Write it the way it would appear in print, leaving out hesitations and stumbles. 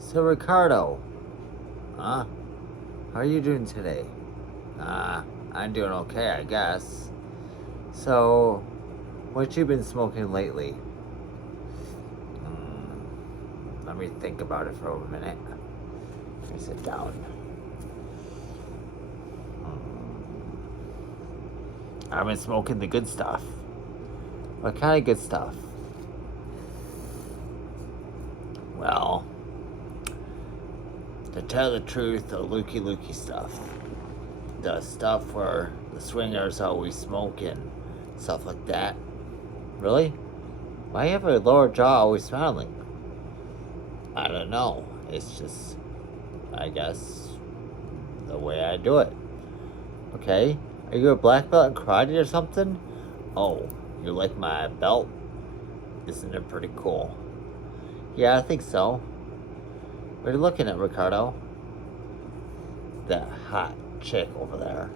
So Ricardo, huh? How are you doing today? I'm doing okay, I guess. So, what you been smoking lately? Let me think about it for a minute. Let me sit down. I've been smoking the good stuff. What kind of good stuff? Well, to tell the truth, the looky stuff. The stuff where the swingers always smoke and stuff like that. Really? Why you have a lower jaw always smiling? I don't know. It's just, I guess, the way I do it. Okay? Are you a black belt in karate or something? Oh, you like my belt? Isn't it pretty cool? Yeah, I think so. What are you looking at, Ricardo? That hot chick over there.